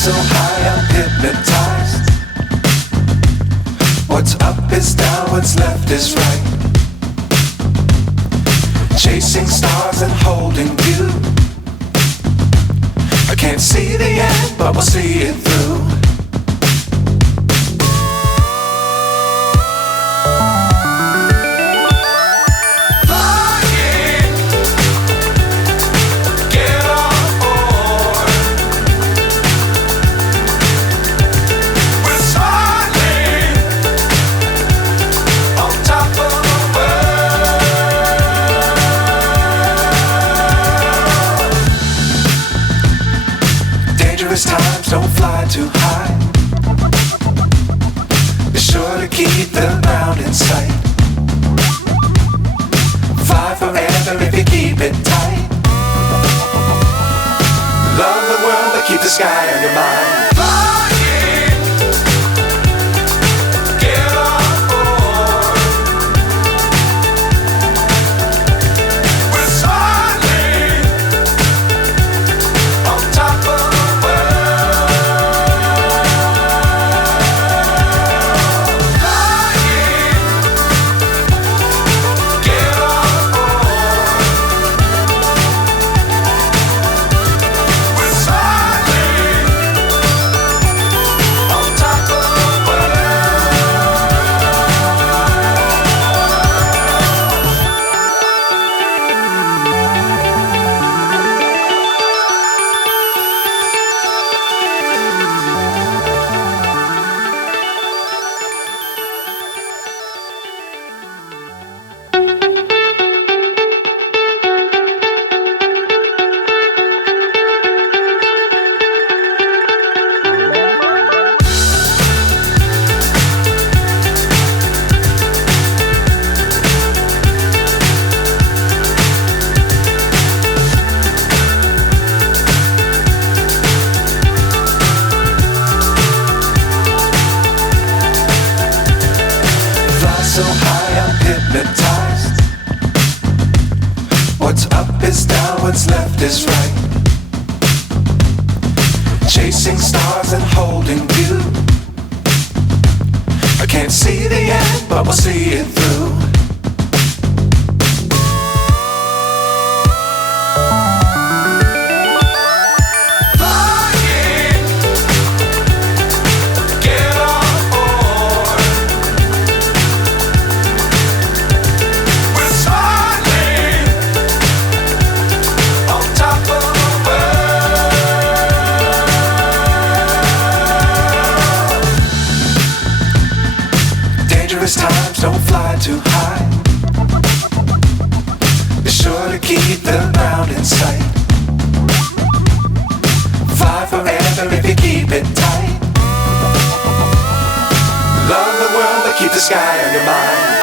so high I'm hypnotized. What's up is down, what's left is right. Chasing stars and holding you. I can't see the end, but we'll see it through. Times don't fly too high. Be sure to keep the ground in sight. Fly forever if you keep it tight. Love the world but keep the sky on your mind. So high I'm hypnotized. What's up is down, what's left is right. Chasing stars and holding you. I can't see the end, but we'll see it through. Times don't fly too high. Be sure to keep the ground in sight. Fly forever if you keep it tight. Love the world but keep the sky on your mind.